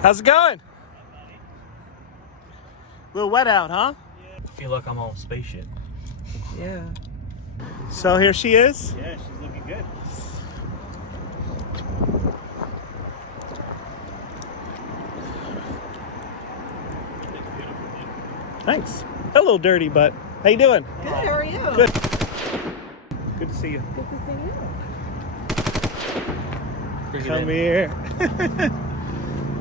How's it going? A little wet out, huh? Yeah. I feel like I'm on a spaceship. Yeah. So here she is. Yeah, she's looking good. Thanks. A little dirty, but how you doing? Good, how are you? Good. Good to see you. Good to see you. Come here.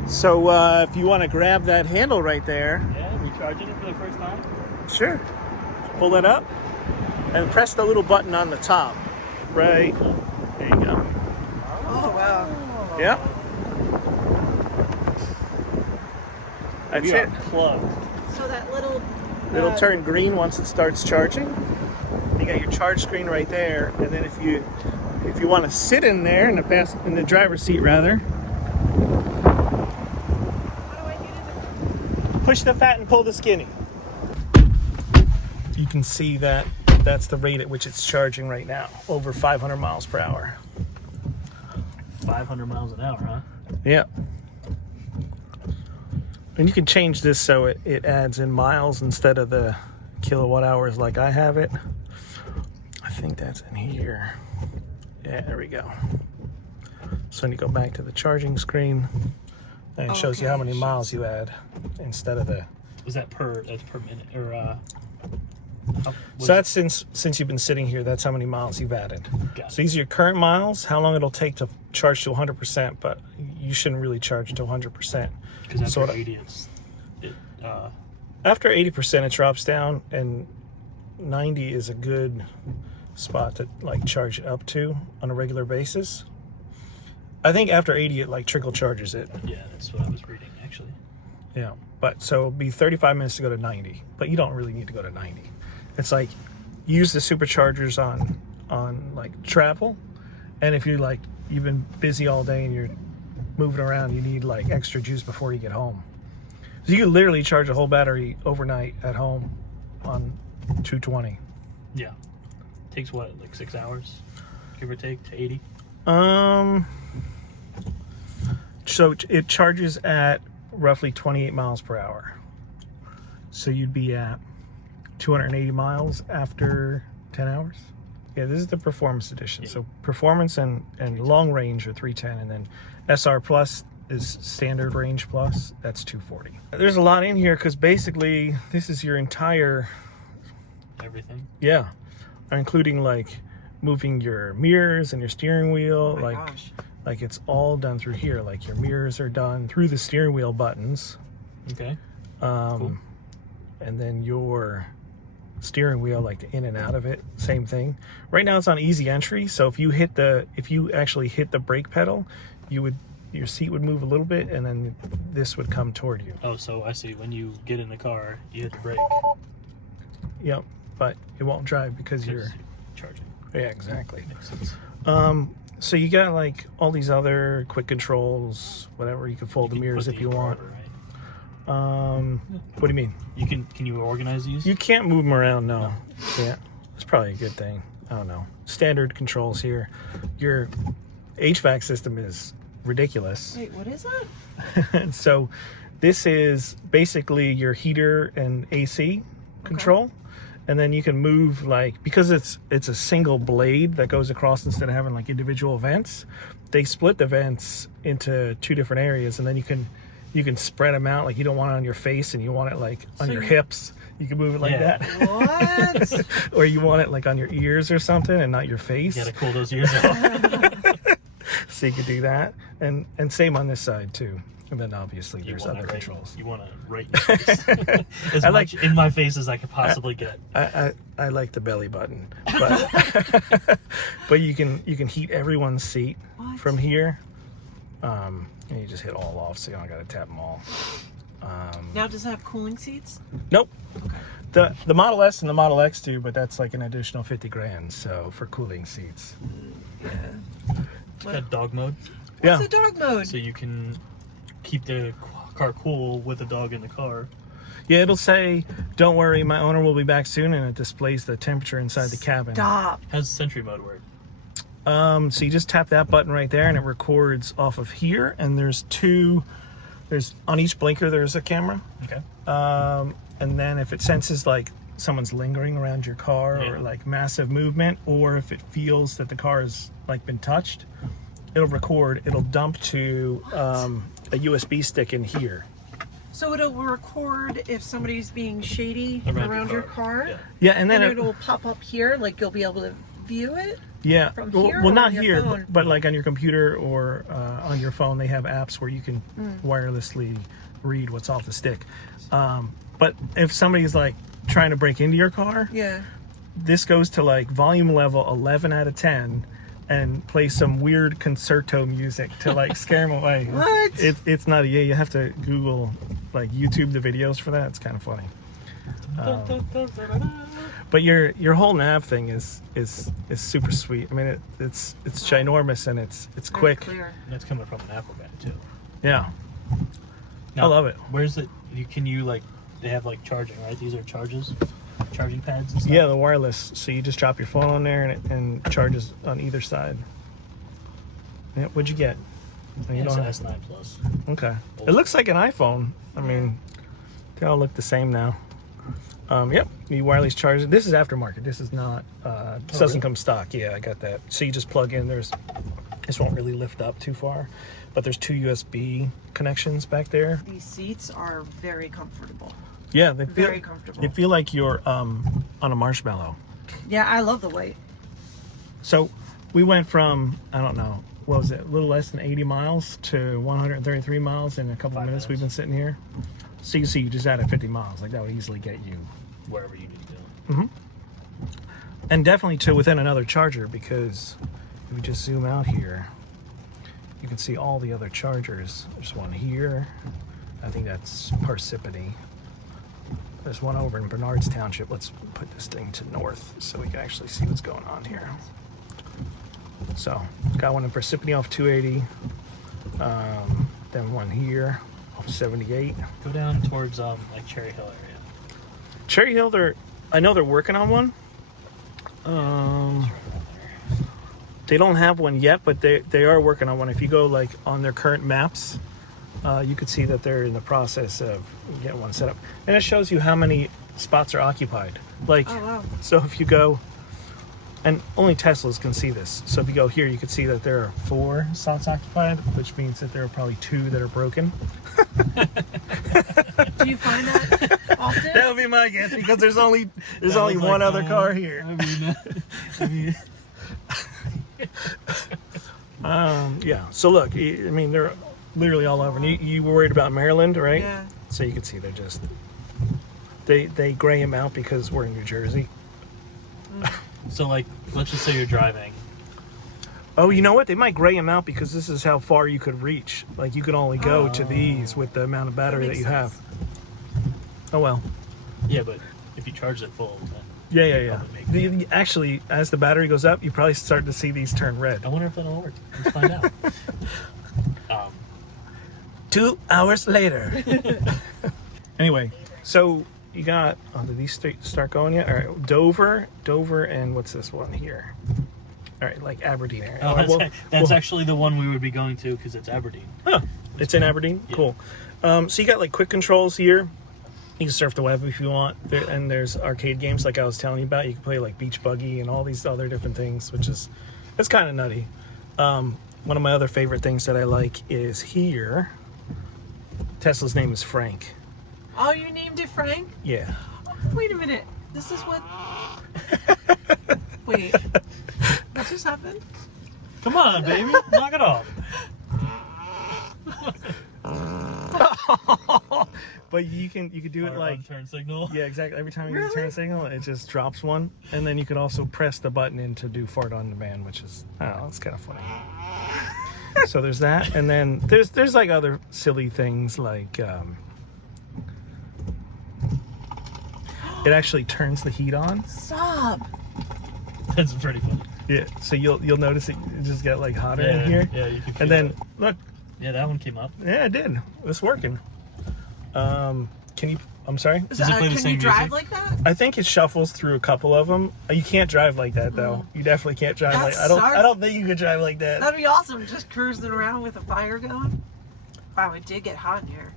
So if you want to grab that handle right there. Yeah, recharging it for the first time. Sure. Pull it up and press the little button on the top. Right. There you go. Oh, wow. Yep. That's it. Plugged. So that little... It'll turn green once it starts charging. You got your charge screen right there, and then if you want to sit in there in the driver's seat rather, push the fat and pull the skinny. You can see that that's the rate at which it's charging right now, over 500 miles per hour. 500 miles an hour, huh? Yeah. And you can change this so it adds in miles instead of the kilowatt hours like I have it. I think that's in here. Yeah, there we go. So when you go back to the charging screen, and it shows you how many miles you add instead of the... Was that that's per minute, or so that's since you've been sitting here, that's how many miles you've added. So these are your current miles, how long it'll take to charge to 100%, but you shouldn't really charge to 100%. Because after 80, after 80% it drops down, and 90 is a good spot to like charge it up to on a regular basis. I think after 80 it like trickle charges it. Yeah, that's what I was reading actually. Yeah, but so it'll be 35 minutes to go to 90, but you don't really need to go to 90. It's like use the superchargers on like travel, and if you're like you've been busy all day and you're moving around, you need like extra juice before you get home. So you can literally charge a whole battery overnight at home on 220. Yeah. Takes what, like 6 hours, give or take, to 80? So it charges at roughly 28 miles per hour. So you'd be at 280 miles after 10 hours. Yeah, this is the Performance Edition. Yeah. So Performance and Long Range are 310, and then SR Plus is Standard Range Plus, that's 240. There's a lot in here because basically this is your entire... Everything? Yeah. Including like moving your mirrors and your steering wheel. Oh my gosh. Like it's all done through here. Like your mirrors are done through the steering wheel buttons. Okay. Cool. And then your steering wheel, like the in and out of it, same thing. Right now it's on easy entry, so if you actually hit the brake pedal, your seat would move a little bit, and then this would come toward you. Oh, so I see. When you get in the car, you hit the brake. Yep, but it won't drive because you're charging. Yeah, exactly. Makes sense. So you got like all these other quick controls, whatever. You can fold the mirrors if you want. Right? What do you mean? Can you organize these? You can't move them around, no. Yeah, it's probably a good thing. I don't know. Standard controls here. Your HVAC system is ridiculous. Wait, what is it? So this is basically your heater and AC control. And then you can move, like, because it's a single blade that goes across instead of having like individual vents, they split the vents into two different areas, and then you can spread them out. Like you don't want it on your face and you want it like on your hips. You can move it like that. What? Or you want it like on your ears or something and not your face. You gotta cool those ears off. So you can do that. And same on this side too. And then obviously there's other controls. You want to right your face. As much in my face as I could possibly get. I like the belly button. But but you can heat everyone's seat from here. And you just hit all off, so you don't got to tap them all. Now, does it have cooling seats? Nope. Okay. The Model S and the Model X do, but that's like an additional 50 grand. So for cooling seats. Yeah. It's got dog mode. What's the dog mode? So you can keep the car cool with a dog in the car. Yeah, it'll say, "Don't worry, my owner will be back soon," and it displays the temperature inside the cabin. Stop. How's Sentry mode work? So you just tap that button right there, and it records off of here. And there's two there's on each blinker there's a camera. Okay. And then if it senses like someone's lingering around your car or like massive movement, or if it feels that the car has like been touched, it'll record. It'll dump to a USB stick in here. So it'll record if somebody's being shady around your car. Yeah, and then it'll pop up here, like you'll be able to view it. Yeah, from here well, or not on your here, phone? but like on your computer or on your phone, they have apps where you can wirelessly read what's off the stick. But if somebody's like trying to break into your car, this goes to like volume level 11 out of 10 and play some weird concerto music to like scare them away. What? It's not you have to Google, like YouTube the videos for that. It's kind of funny. But your whole nav thing is super sweet. I mean it's ginormous and it's quick. Clear. That's coming from an Apple guy too. Yeah. Now, I love it. Where's it? Can you like? They have like charging, right? These are charging pads and stuff. Yeah, the wireless. So you just drop your phone on there and it charges on either side. Yeah, what'd you get? You It's don't an have... S9 Plus. Okay. It looks like an iPhone. I mean, they all look the same now. Yep, you wireless charge it. This is aftermarket. This is not. This doesn't come stock. Yeah, I got that. So you just plug in. This won't really lift up too far, but there's 2 USB connections back there. These seats are very comfortable. Yeah, they feel Very comfortable. They feel like you're on a marshmallow. Yeah, I love the weight. So we went from, I don't know, what was it, a little less than 80 miles to 133 miles in a couple of minutes. We've been sitting here. So you see, you just added 50 miles. Like that would easily get you wherever you need to go. And definitely to within another charger, because if we just zoom out here, you can see all the other chargers. There's one here. I think that's Parsippany. There's one over in Bernards Township. Let's put this thing to north so we can actually see what's going on here. So, got one in Parsippany off 280. Then one here off 78. Go down towards like Cherry Hill area. Cherry Hill, I know they're working on one. They don't have one yet, but they are working on one. If you go like on their current maps, you could see that they're in the process of getting one set up, and it shows you how many spots are occupied. Like, so if you go, and only Teslas can see this. So if you go here, you can see that there are 4 slots occupied, which means that there are probably 2 that are broken. Do you find that often? That would be my guess, because there's only one other car here. Yeah. So look, I mean, they're literally all over. And you were worried about Maryland, right? Yeah. So you can see they're just they gray them out because we're in New Jersey. So like, let's just say you're driving. Oh, you know what? They might gray them out because this is how far you could reach. Like you could only go to these with the amount of battery that you have. Oh well. Yeah, but if you charge it full, then Yeah. Actually, as the battery goes up, you probably start to see these turn red. I wonder if that'll work. Let's find out. 2 hours later. Anyway, so you got, did these start going yet? All right, Dover, and what's this one here? All right, like Aberdeen area. Oh, that's actually the one we would be going to because it's Aberdeen. Huh, it's in Aberdeen? Yeah. Cool. So you got like quick controls here. You can surf the web if you want. And there's arcade games like I was telling you about. You can play like Beach Buggy and all these other different things, it's kind of nutty. One of my other favorite things that I like is here. Tesla's name is Frank. Oh, you named it Frank? Yeah. Wait a minute. This is what... Wait. What just happened? Come on, baby. Knock it off. But you can do it like turn signal. Yeah, exactly. Every time you use a turn signal, it just drops one, and then you could also press the button in to do fart on demand, which is, I don't know, it's kind of funny. So there's that, and then there's like other silly things like it actually turns the heat on. Stop. That's pretty funny. Yeah. So you'll notice it just get like hotter Yeah, in here. yeah, you can feel and then it. look. Yeah, that one came up. Yeah, it did. It's working. Can you? I'm sorry. Does it play the Can same you drive music? like that? I think it shuffles through a couple of them. You can't drive like that though. You definitely can't drive That like. sucks. I don't think you could drive like that. That'd be awesome. Just cruising around with a fire going. Wow, it did get hot in here.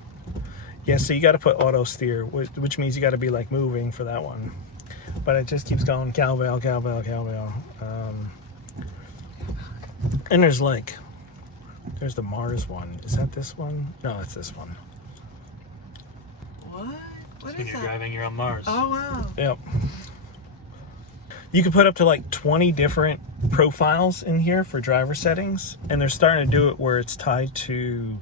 Yeah, so you got to put auto steer, which means you got to be like moving for that one. But it just keeps going cowbell, cowbell, cowbell. And there's the Mars one. Is that this one? No, it's this one. What? What When is you're that? driving, you're on Mars. Oh, wow. Yep. You can put up to like 20 different profiles in here for driver settings, and they're starting to do it where it's tied to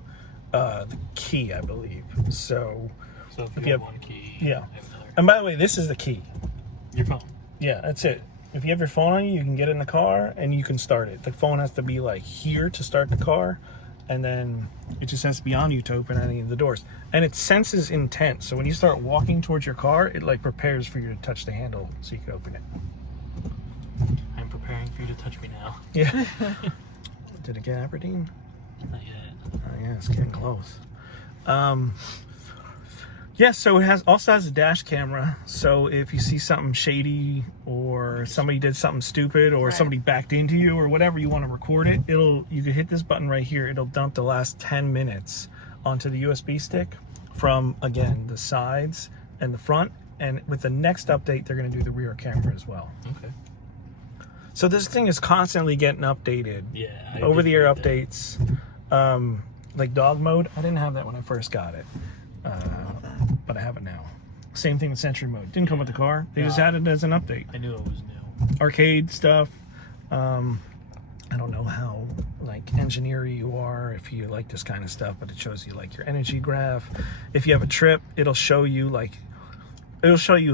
the key, I believe. So if you you have- have one key, yeah. you have another. And by the way, this is the key. Your phone. Yeah, that's it. If you have your phone on you, you can get in the car and you can start it. The phone has to be like here to start the car, and then it just has to be on you to open any of the doors. And it senses intent. So when you start walking towards your car, it like prepares for you to touch the handle so you can open it. I'm preparing for you to touch me now. Yeah. Did it get Aberdeen? Not yet. Oh yeah, it's getting close. Yeah, so it also has a dash camera. So if you see something shady or somebody did something stupid or Right. somebody backed into you or whatever, you want to record it, you can hit this button right here. It'll dump the last 10 minutes onto the USB stick from, again, the sides and the front. And with the next update, they're going to do the rear camera as well. Okay. So this thing is constantly getting updated. Yeah. I Over the did air read that. updates. Like dog mode, I didn't have that when I first got it. Love that. But I have it now. Same thing with Sentry mode. Didn't come with the car. They just No. added it as an update. I knew it was new. Arcade stuff. I don't know how like engineer you are if you like this kind of stuff, but it shows you like your energy graph. If you have a trip, it'll show you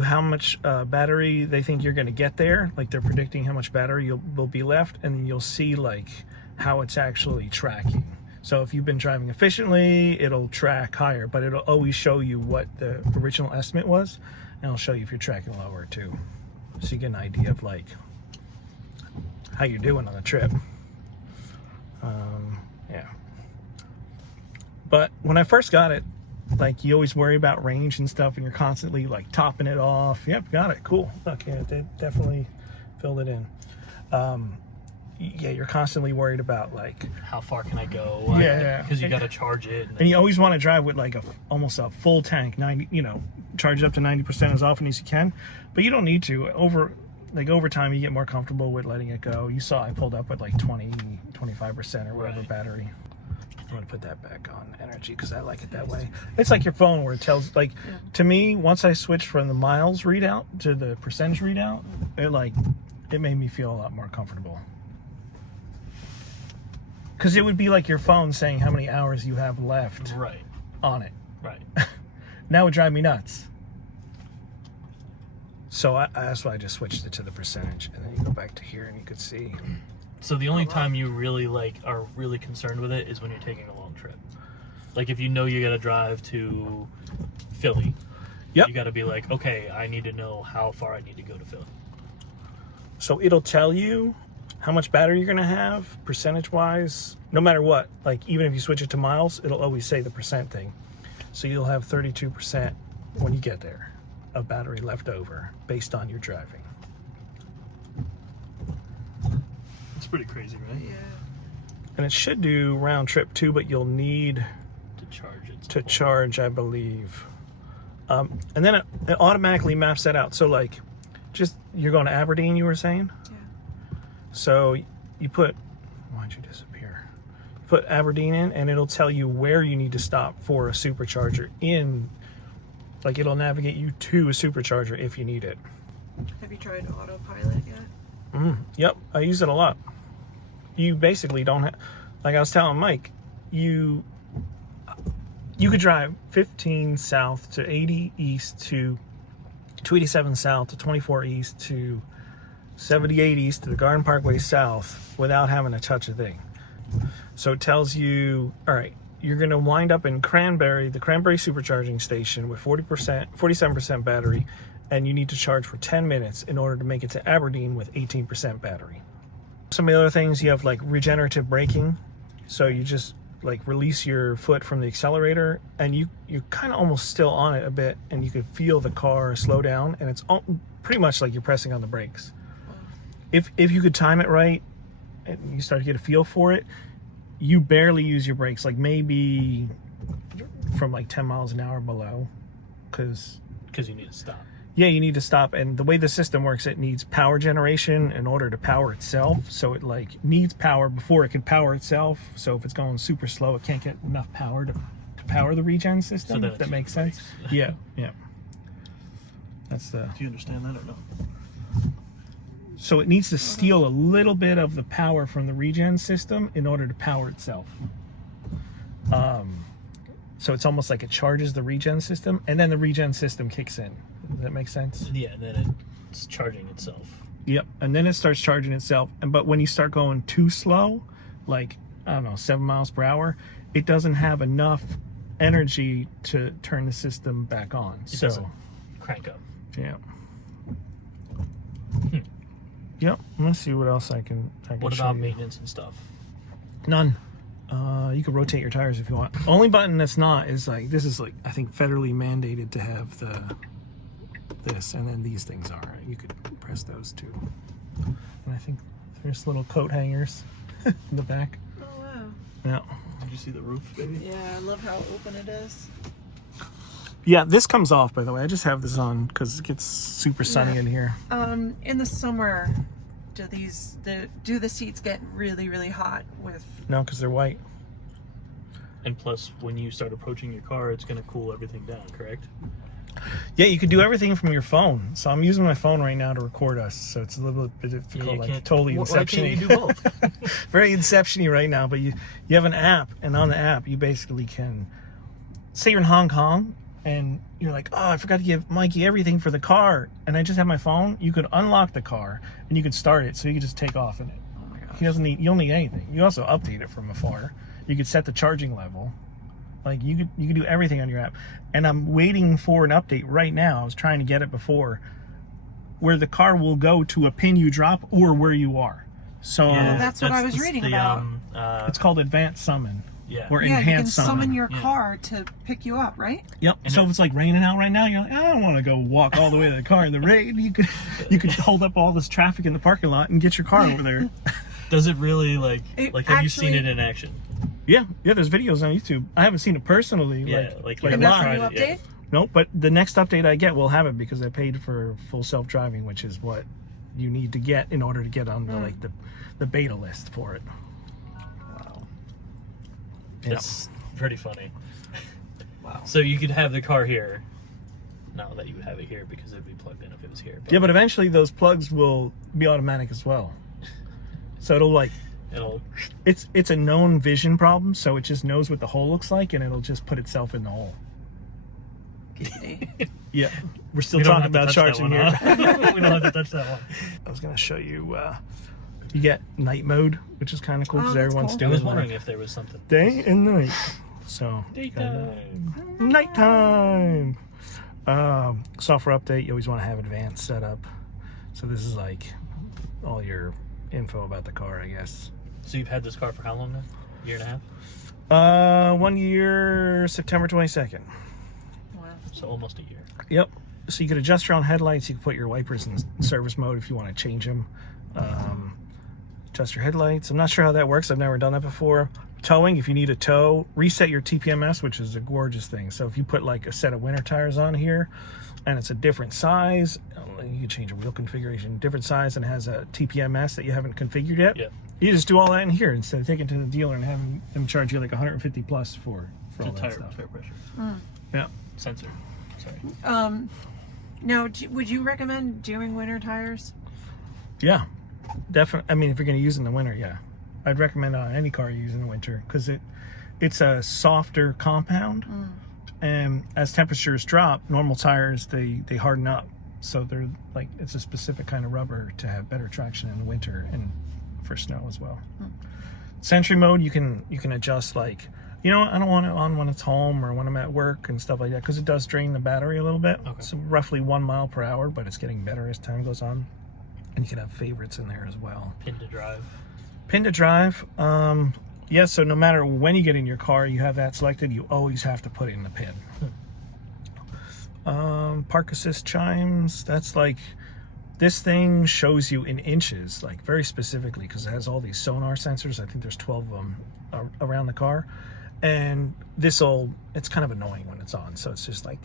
how much battery they think you're going to get there. Like they're predicting how much battery will be left, and then you'll see like how it's actually tracking. So if you've been driving efficiently, it'll track higher, but it'll always show you what the original estimate was, and it'll show you if you're tracking lower too. So you get an idea of like how you're doing on the trip. Yeah. But when I first got it, like you always worry about range and stuff, and you're constantly like topping it off. Yep, got it. Cool. Look, yeah, they definitely filled it in. Yeah, you're constantly worried about like, How far can I go? Yeah. Because you got to charge it. and you always want to drive with like almost a full tank, 90, charge it up to 90% as often as you can, but you don't need to. Over time, you get more comfortable with letting it go. You saw I pulled up with like 25% or whatever Right. battery. I'm gonna put that back on energy because I like it that way. It's like your phone where it tells, like, Yeah. to me, once I switched from the miles readout to the percentage readout, it made me feel a lot more comfortable. Because it would be like your phone saying how many hours you have left Right. on it. Right. That would drive me nuts. So that's why I just switched it to the percentage, and then you go back to here and you could see. So the only time you really are really concerned with it is when you're taking a long trip. Like if you know you got to drive to Philly. Yep. You got to be like, okay, I need to know how far I need to go to Philly. So it'll tell you how much battery you're gonna have, percentage-wise, no matter what. Like even if you switch it to miles, it'll always say the percent thing. So you'll have 32% when you get there of battery left over based on your driving. It's pretty crazy, right? Yeah. And it should do round trip too, but you'll need To charge it. to charge, I believe. And then it automatically maps that out. So like, just you're going to Aberdeen, you were saying? Yeah. So you put, why'd you disappear? Put Aberdeen in, and it'll tell you where you need to stop for a supercharger like it'll navigate you to a supercharger if you need it. Have you tried autopilot yet? Yep, I use it a lot. You basically don't have, like I was telling Mike, you could drive 15 south to 80 east to 287 south to 24 east to 78 east to the Garden Parkway south without having to touch a thing. So it tells you, all right, you're going to wind up in the Cranberry supercharging station with 47% battery, and you need to charge for 10 minutes in order to make it to Aberdeen with 18% battery. Some of the other things, you have like regenerative braking. So you just like release your foot from the accelerator, and you're kind of almost still on it a bit, and you can feel the car slow down, and it's pretty much like you're pressing on the brakes. If you could time it right and you start to get a feel for it, you barely use your brakes, like maybe from like 10 miles an hour below, because you need to stop. yeah, you need to stop. And the way the system works, it needs power generation in order to power itself. So it like needs power before it can power itself. So if it's going super slow, it can't get enough power to power the regen system. So if that makes sense. Yeah, yeah. That's the. Do you understand that or no? So it needs to steal a little bit of the power from the regen system in order to power itself. So it's almost like it charges the regen system, and then the regen system kicks in. Does that make sense? Yeah, and then it's charging itself. Yep, and then it starts charging itself. But when you start going too slow, like, I don't know, 7 miles per hour, it doesn't have enough energy to turn the system back on. It doesn't crank up. Yeah. Yep. Let's see what else I can What show about you. maintenance and stuff? None. You can rotate your tires if you want. Only button that's not is like, this is like, I think federally mandated to have this, and then these things are. You could press those too. And I think there's little coat hangers in the back. Oh wow. Yeah. Did you see the roof, baby? Yeah, I love how open it is. Yeah, this comes off, by the way. I just have this on because it gets super sunny in here. In the summer, do the seats get really, really hot with? No, because they're white. And plus, when you start approaching your car, it's going to cool everything down, correct? Yeah, you can do everything from your phone. So I'm using my phone right now to record us. So it's a little bit difficult, like totally Why Inception-y. can't you do both? Very Inception-y right now. But you have an app, and on the app, you basically can, say you're in Hong Kong, and you're like, oh, I forgot to give Mikey everything for the car, and I just have my phone. You could unlock the car, and you could start it, so you could just take off in it. Oh my gosh. You don't need anything. You also update it from afar. You could set the charging level. Like you could do everything on your app. And I'm waiting for an update right now. I was trying to get it before, where the car will go to a pin you drop or where you are. So that's what I was reading about. it's called Advanced Summon. Yeah. Or Yeah, you can Enhanced summon your car to pick you up, right? Yep. And So if it's like raining out right now, you're like, I don't want to go walk all the way to the car in the rain. You could hold up all this traffic in the parking lot and get your car over there. Does it really have you seen actually- it in action? Yeah, there's videos on YouTube. I haven't seen it personally. Yeah, like And that's a new live. update? Nope, but the next update I get will have it because I paid for full self-driving, which is what you need to get in order to get on the beta list for it. Wow. Yeah. It's pretty funny. Wow. So you could have the car here. Not that you would have it here because it would be plugged in if it was here. Yeah, but eventually those plugs will be automatic as well. So it'll it's a known vision problem, so it just knows what the hole looks like and it'll just put itself in the hole. Yeah, we're still talking about charging here. We don't have to touch that one. I was gonna show you. You get night mode, which is kind of cool because that's everyone's cool. doing I was wondering like if there was something. day and night. So Daytime. nighttime. Software update. You always want to have advanced setup. So this is like all your info about the car, I guess. So you've had this car for how long now? Year and a half? 1 year, September 22nd. Wow. So almost a year. Yep. So you could adjust your own headlights. You can put your wipers in service mode if you want to change them. Adjust your headlights. I'm not sure how that works. I've never done that before. Towing, if you need a tow, reset your TPMS, which is a gorgeous thing. So if you put like a set of winter tires on here and it's a different size, you can change your wheel configuration, different size, and it has a TPMS that you haven't configured yet. Yeah. You just do all that in here instead of taking it to the dealer and having them charge you like 150 plus for all that Tire stuff. pressure. Yeah. Sensor. Sorry. Now, would you recommend doing winter tires? Yeah, definitely. I mean, if you're going to use it in the winter, yeah. I'd recommend any car you use in the winter because it's a softer compound. And as temperatures drop, normal tires, they harden up. So they're like, it's a specific kind of rubber to have better traction in the winter and for snow as well. Sentry mode, you can adjust like, I don't want it on when it's home or when I'm at work and stuff like that because it does drain the battery a little bit. Okay. So roughly 1 mile per hour, but it's getting better as time goes on. And you can have favorites in there as well. Pin to drive. Pin to drive. Yeah, so no matter when you get in your car, you have that selected. You always have to put it in the pin. Park assist chimes. That's like, this thing shows you in inches, like very specifically, because it has all these sonar sensors. I think there's 12 of them around the car. And it's kind of annoying when it's on. So it's just like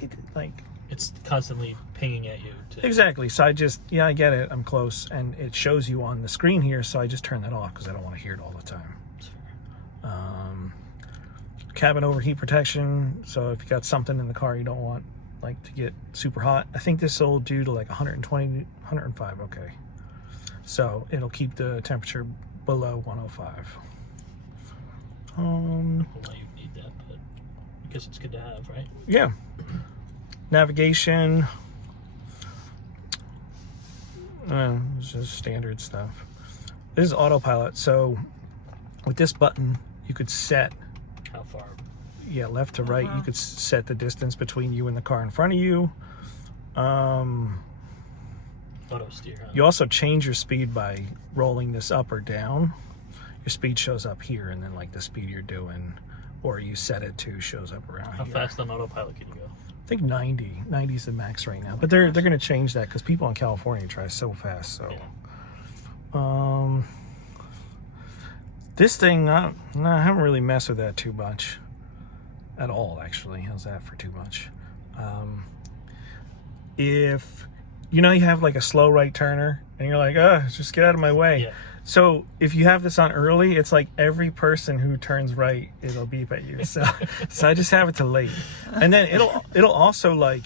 It's constantly pinging at you. Exactly. So I get it. I'm close, and it shows you on the screen here. So I just turn that off because I don't want to hear it all the time. Cabin overheat protection. So if you got something in the car you don't want like to get super hot, I think this will do to like 120, 105. Okay. So it'll keep the temperature below 105. Well, you need that, but I guess it's good to have, right? Yeah. Navigation. It's just standard stuff. This is autopilot, so with this button you could set How far? Yeah, left to right. You could set the distance between you and the car in front of you. Auto steer. Huh? You also change your speed by rolling this up or down. Your speed shows up here, and then like the speed you're doing, or you set it to, shows up around How here. fast on autopilot can you go? I think 90. 90 is the max right now, but they're going to change that because people in California drive so fast. So, yeah. This thing, I haven't really messed with that too much at all. Actually, how's that for too much? If you have like a slow right turner, and you're like, just get out of my way. Yeah. So if you have this on early, it's like every person who turns right, it'll beep at you. So I just have it to late. And then it'll also like,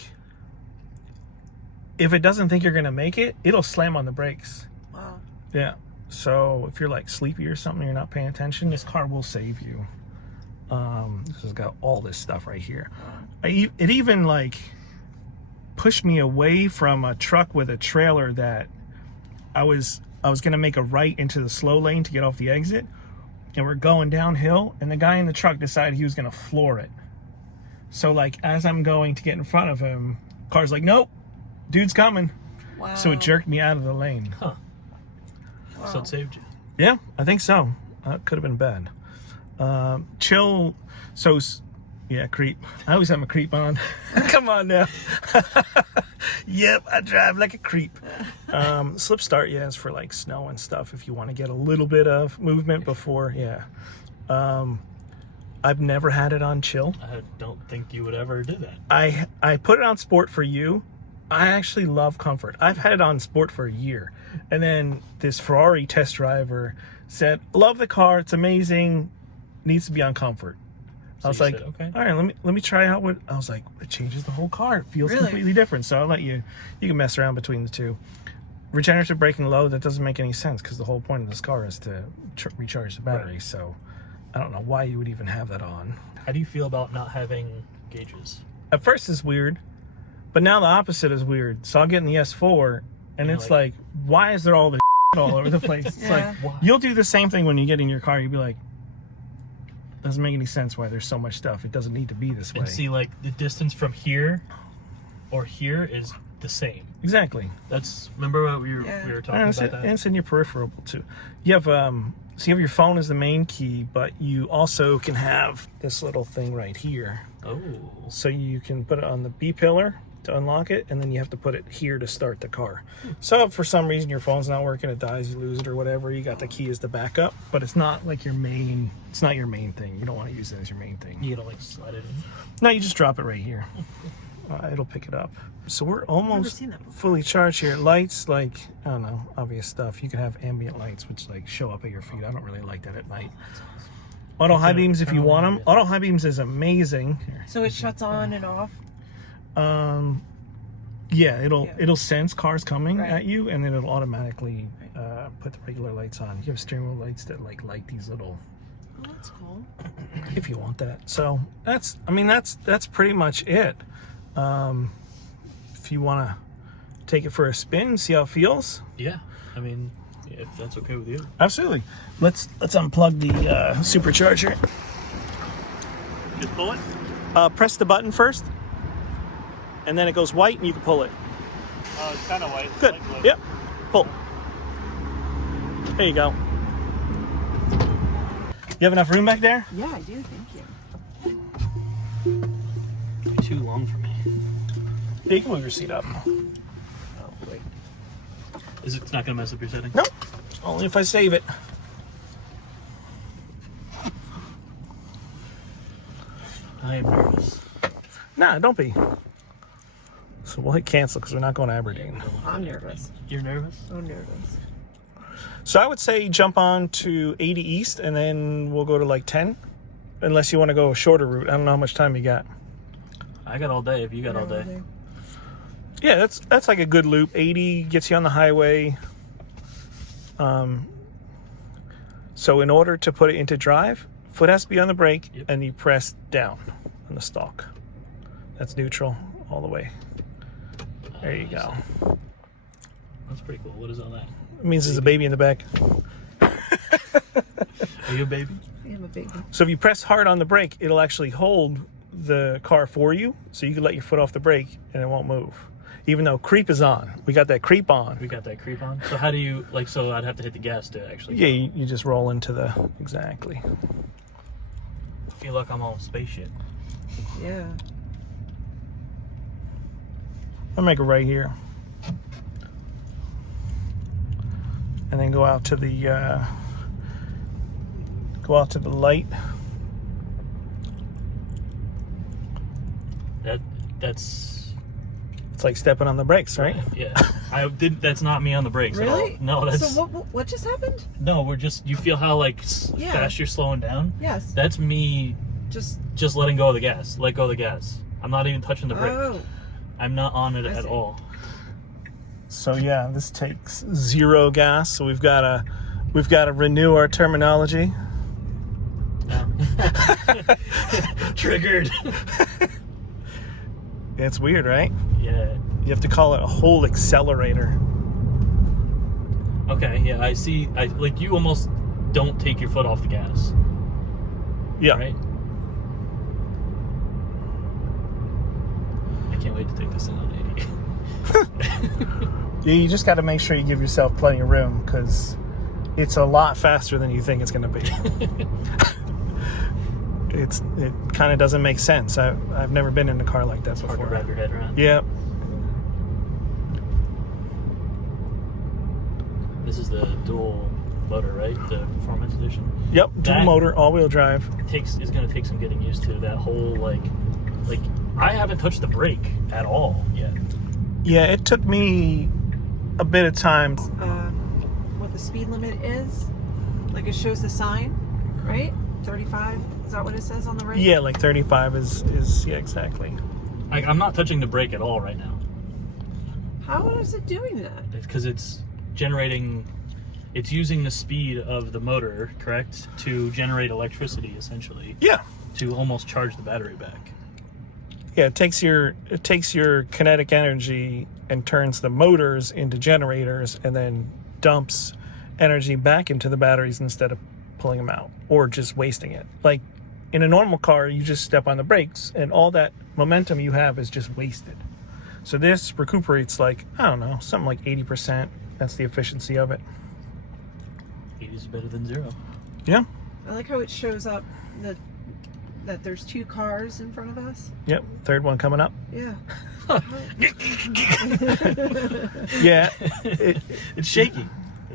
if it doesn't think you're going to make it, it'll slam on the brakes. Wow. Yeah. So if you're like sleepy or something, you're not paying attention, this car will save you. This has got all this stuff right here. It even like pushed me away from a truck with a trailer that I was going to make a right into the slow lane to get off the exit, and we're going downhill, and the guy in the truck decided he was going to floor it. So like as I'm going to get in front of him, car's like, nope, dude's coming. Wow. So it jerked me out of the lane. Huh. Wow. So it saved you. Yeah, I think so. Could have been bad. Chill. So yeah, creep. I always have my creep on. Come on now. Yep, I drive like a creep. Slip start, yeah, is for like snow and stuff if you want to get a little bit of movement before. Yeah. I've never had it on chill. I don't think you would ever do that. I put it on sport for you. I actually love comfort. I've had it on sport for a year, and then this Ferrari test driver said, love the car, it's amazing, needs to be on comfort. So I was you like, said, okay. all right, let me try out what I was like. It changes the whole car. It feels Really? completely different. So I'll let you can mess around between the two. Regenerative braking low, that doesn't make any sense because the whole point of this car is to recharge the battery. Right. So I don't know why you would even have that on. How do you feel about not having gauges? At first it's weird, but now the opposite is weird. So I'll get in the S4 and it's like, why is there all this all over the place? It's like, Why? You'll do the same thing when you get in your car. You'll be like, doesn't make any sense why there's so much stuff. It doesn't need to be this way. And see, like, the distance from here or here is the same. Exactly. Remember what we were talking about that? And it's in your peripheral too. You have so you have your phone as the main key, but you also can have this little thing right here. Oh. So you can put it on the B pillar to unlock it, and then you have to put it here to start the car. So if for some reason your phone's not working, it dies, you lose it or whatever, you got the key as the backup, but it's not like your main, it's not your main thing. You don't want to use it as your main thing. You gotta like slide it in. No, you just drop it right here. It'll pick it up. So we're almost fully charged here. Lights, like, I don't know, obvious stuff. You can have ambient lights, which like show up at your feet. I don't really like that at night. Auto high beams if you want them. Auto high beams is amazing. Here. So it shuts on and off? Yeah, it'll sense cars coming at you, and then it'll automatically put the regular lights on. You have steering wheel lights that like light these little. Oh, that's cool. If you want that. So that's pretty much it. If you want to take it for a spin, see how it feels. Yeah, I mean, if that's okay with you. Absolutely. Let's unplug the supercharger. Just pull it. Press the button first, and then it goes white, and you can pull it. It's kind of white. Good. Yep. Pull. There you go. You have enough room back there? Yeah, I do. Thank you. Too long for me. Yeah, you can move your seat up. Oh wait. It's not gonna mess up your settings? Nope. Only if I save it. I am nervous. Nah, don't be. So we'll hit cancel because we're not going to Aberdeen. I'm nervous. You're nervous? I'm nervous. So I would say jump on to 80 East and then we'll go to like 10. Unless you want to go a shorter route. I don't know how much time you got. I got all day if you got all day. Yeah, that's like a good loop. 80 gets you on the highway. So in order to put it into drive, foot has to be on the brake, Yep. and you press down on the stalk. That's neutral all the way. There you go. That's pretty cool. What is all that? It means there's a baby in the back. Are you a baby? I am a baby. So if you press hard on the brake, it'll actually hold the car for you, so you can let your foot off the brake and it won't move. Even though creep is on. We got that creep on. We got that creep on. So how do you, like, so I'd have to hit the gas to actually Yeah, you just roll into the, exactly. I feel like I'm on spaceship. Yeah. I'll make it right here. And then go out to the light. That's It's like stepping on the brakes, right? yeah. I didn't. That's not me on the brakes. Really? At all. No, that's So what just happened? no. We're just. You feel how like Yeah. fast you're slowing down. Yes. That's me Just letting go of the gas. Let go of the gas. I'm not even touching the brake. oh. I'm not on it I at see. all. So yeah, this takes zero gas. So we've got to renew our terminology. Triggered. It's weird, right? Yeah. You have to call it a whole accelerator. Okay. Yeah. I see. I like you almost don't take your foot off the gas. Yeah. Right. I can't wait to take this in on 80. Yeah, you just got to make sure you give yourself plenty of room because it's a lot faster than you think it's going to be. It kind of doesn't make sense. I've never been in a car like that It's hard to before. wrap your head around. Yeah. This is the dual motor, right? The performance edition. Yep. Dual That- motor, all-wheel drive. Is going to take some getting used to. That whole like I haven't touched the brake at all yet. Yeah, it took me a bit of time. What the speed limit is? Like it shows the sign, right? 35. Is that what it says on the radio? Yeah, like 35 is yeah, exactly. I'm not touching the brake at all right now. How is it doing that? It's because it's generating. It's using the speed of the motor, correct, to generate electricity, essentially, Yeah. to almost charge the battery back. Yeah, it takes your kinetic energy and turns the motors into generators and then dumps energy back into the batteries instead of pulling them out or just wasting it. Like in a normal car, you just step on the brakes and all that momentum you have is just wasted. So this recuperates like, I don't know, something like 80%. That's the efficiency of it. 80 is better than 0. Yeah. I like how it shows up that there's 2 cars in front of us. Yep. Third one coming up. Yeah. Yeah. It's shaky.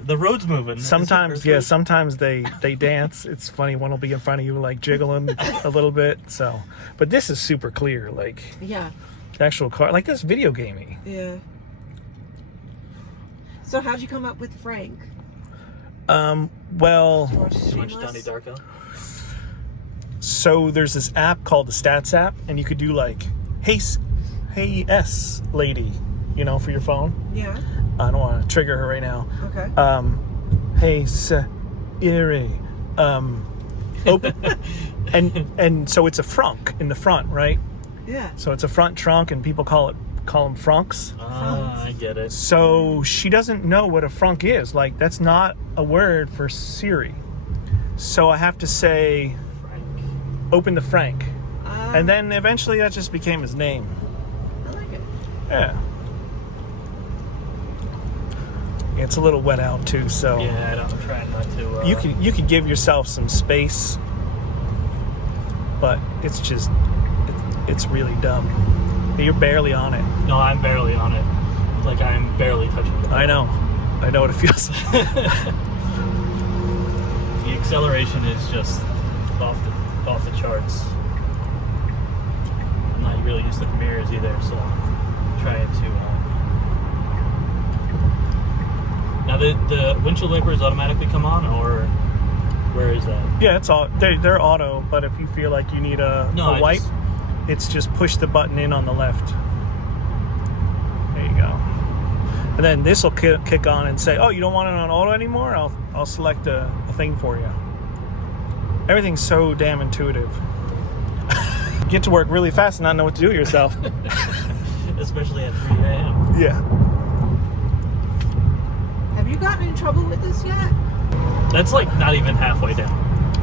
The road's moving. Sometimes, yeah, sometimes they dance. It's funny. One will be in front of you, like jiggling a little bit. So, but this is super clear, like Yeah. the actual car, like this video gamey. Yeah. So how'd you come up with Frank? Well, Watch Too much Shameless? Donnie Darko. so there's this app called the Stats app, and you could do like, hey S lady, for your phone. Yeah. I don't want to trigger her right now. Okay. Hey Siri, open, and so it's a frunk in the front, right? Yeah. So it's a front trunk, and people call them frunks. Ah, I get it. So she doesn't know what a frunk is. Like, that's not a word for Siri. So I have to say, Frank. open the Frank. And then eventually that just became his name. I like it. Yeah. It's a little wet out too, so Yeah, I'm trying not to. you could give yourself some space, but it's just it's really dumb. You're barely on it. No, I'm barely on it. Like I'm barely touching it. I know what it feels like. The acceleration is just off the charts. really used to the mirrors either, so I'm trying to. Now the windshield wipers automatically come on, or where is that? Yeah, it's all they're auto, but if you feel like you need a wipe, it's just push the button in on the left. There you go. And then this will kick on and say, "Oh, you don't want it on auto anymore? I'll select a thing for you." Everything's so damn intuitive. Get to work really fast and not know what to do with yourself. Especially at 3 a.m. Yeah. Have you gotten in trouble with this yet? That's like not even halfway down.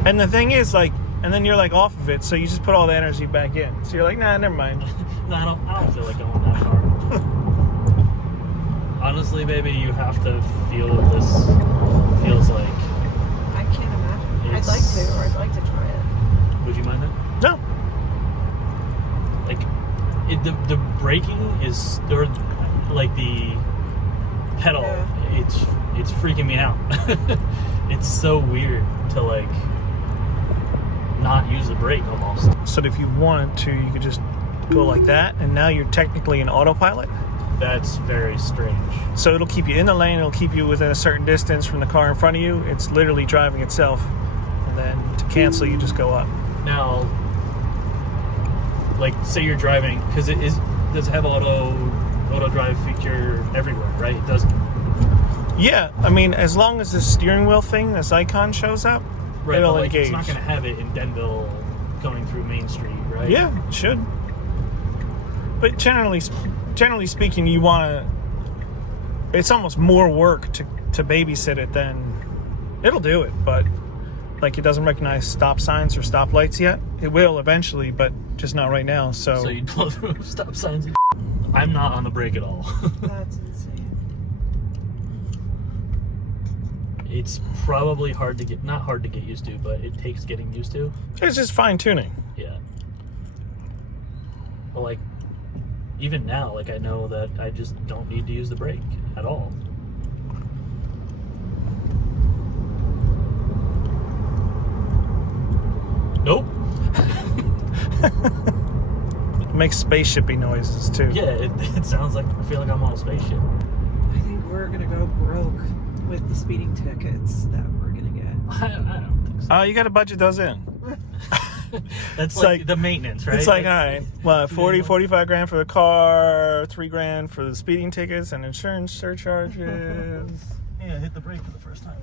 And the thing is, like, and then you're like off of it, so you just put all the energy back in. So you're like, nah, never mind. No, I don't feel like going that far. Honestly, baby, you have to feel what this feels like. I can't imagine. I'd like to, or I'd like to try it. Would you mind that? No. Like, the braking is, or like the pedal, it's freaking me out. It's so weird to like not use the brake almost. So if you wanted to, you could just go like that, and now you're technically in autopilot. That's very strange. So it'll keep you in the lane, it'll keep you within a certain distance from the car in front of you. It's literally driving itself. And then to cancel, you just go up. Now, like, say you're driving, because does it have auto drive feature everywhere, right? It doesn't. Yeah, I mean, as long as the steering wheel thing, this icon shows up, Right, it'll but like, engage. it's not going to have it in Denville going through Main Street, right? Yeah, it should. But generally speaking, you want to. It's almost more work to babysit it than it'll do it, but like it doesn't recognize stop signs or stop lights yet. It will eventually, but just not right now. So you'd blow through stop signs. I'm not on the brake at all. That's insane. It's probably not hard to get used to, but it takes getting used to. it's just fine tuning. Yeah. But like, even now, like I know that I just don't need to use the brake at all. Nope. It makes spaceshipy noises too. Yeah, it sounds like, I feel like I'm on a spaceship. I think we're gonna go broke with the speeding tickets that we're gonna get. I don't think so. Oh, you got to budget those in. That's It's like like- the maintenance, right? It's like, all right, well, 45 grand for the car, 3 grand for the speeding tickets and insurance surcharges. Yeah, hit the brake for the first time.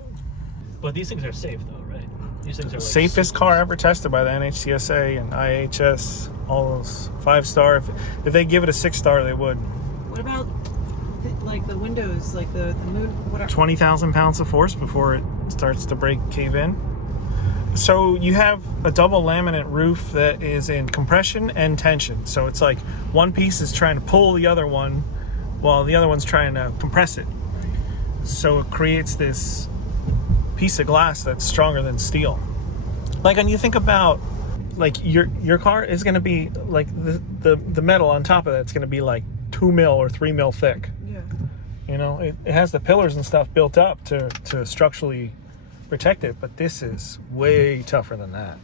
But these things are safe though, right? These things are like Safest car ever tested by the NHTSA and IHS, all those 5-star. If they give it a 6-star, they would. What about like the windows, like the moon? What are 20,000 pounds of force before it starts to break, cave in. So you have a double laminate roof that is in compression and tension. So it's like one piece is trying to pull the other one while the other one's trying to compress it. So it creates this piece of glass that's stronger than steel. Like when you think about like your car is going to be like the metal on top of that's going to be like 2 mil or 3 mil thick. Yeah. You know, it has the pillars and stuff built up to structurally protect it, but this is way tougher than that.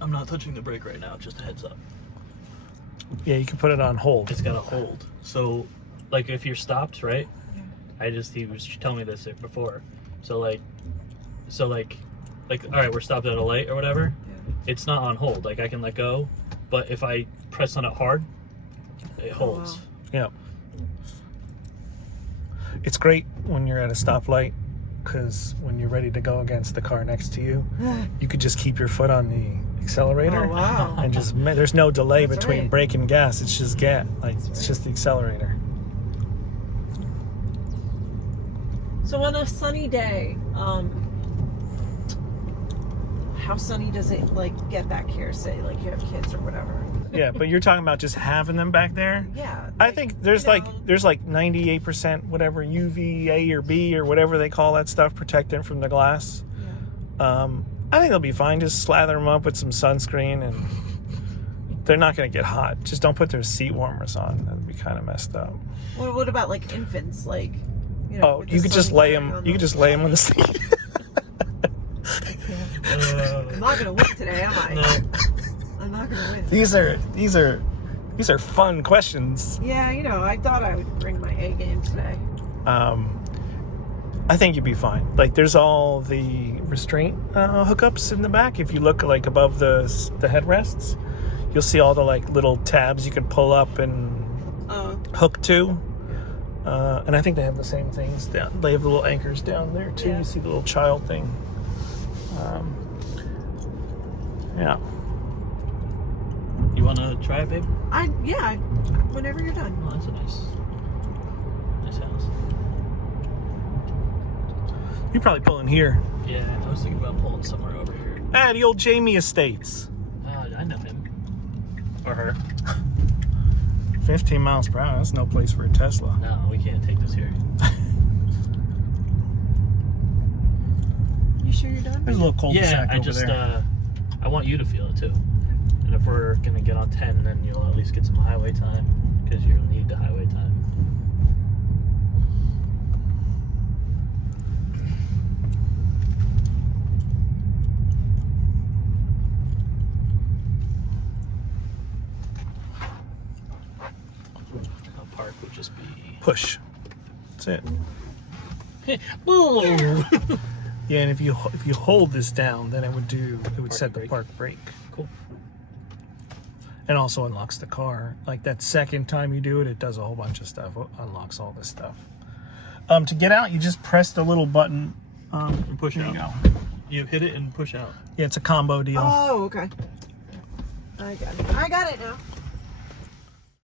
I'm not touching the brake right now, just a heads up. Yeah, you can put it on hold. It's got a hold. So, like, if you're stopped, right? Yeah. He was telling me this before. So like, all right, we're stopped at a light or whatever. Yeah. It's not on hold. Like, I can let go, but if I press on it hard, it holds. wow. Yeah. It's great when you're at a stoplight, because when you're ready to go against the car next to you, you could just keep your foot on the accelerator. Oh, wow. And just there's no delay That's between right. brake and gas. It's just gas. Like That's it's right. just the accelerator. So on a sunny day, how sunny does it like get back here? Say like you have kids or whatever. Yeah, but you're talking about just having them back there. Yeah. I like, think there's you like know, 98% whatever UVA or B or whatever they call that stuff protecting from the glass. Yeah. I think they'll be fine. Just slather them up with some sunscreen, and they're not going to get hot. Just don't put their seat warmers on. That'd be kind of messed up. What about like infants? Like, you know, Oh, with you the could sun just lay glaring them. on You could just lay them on the seat. I'm not gonna win today, am I? No. I'm not gonna win. These are These are fun questions. Yeah, you know, I thought I would bring my A game today. I think you'd be fine. Like, there's all the restraint hookups in the back. If you look like above the headrests, you'll see all the like little tabs you can pull up and hook to. And I think they have the same things down. They have the little anchors down there too. Yeah. You see the little child thing. Yeah. You want to try it, babe? Yeah, whenever you're done. Oh, that's a nice house. You probably pull in here. Yeah, I was thinking about pulling somewhere over here. The old Jamie Estates. I know him. Or her. 15 miles per hour. That's no place for a Tesla. No, we can't take this here. You sure you're done? There's a little cul-de-sac Yeah, over there. I want you to feel it too. And if we're going to get on 10, then you'll at least get some highway time. Because you'll need the highway time. A park would just be... Push. That's it. Boom! Yeah, and if you hold this down, then it would set the brake. park brake. Cool. And also unlocks the car. Like that second time you do it, it does a whole bunch of stuff. Unlocks all this stuff. To get out, you just press the little button. And push There out. you go. You hit it and push out. Yeah, it's a combo deal. Oh, okay. I got it now.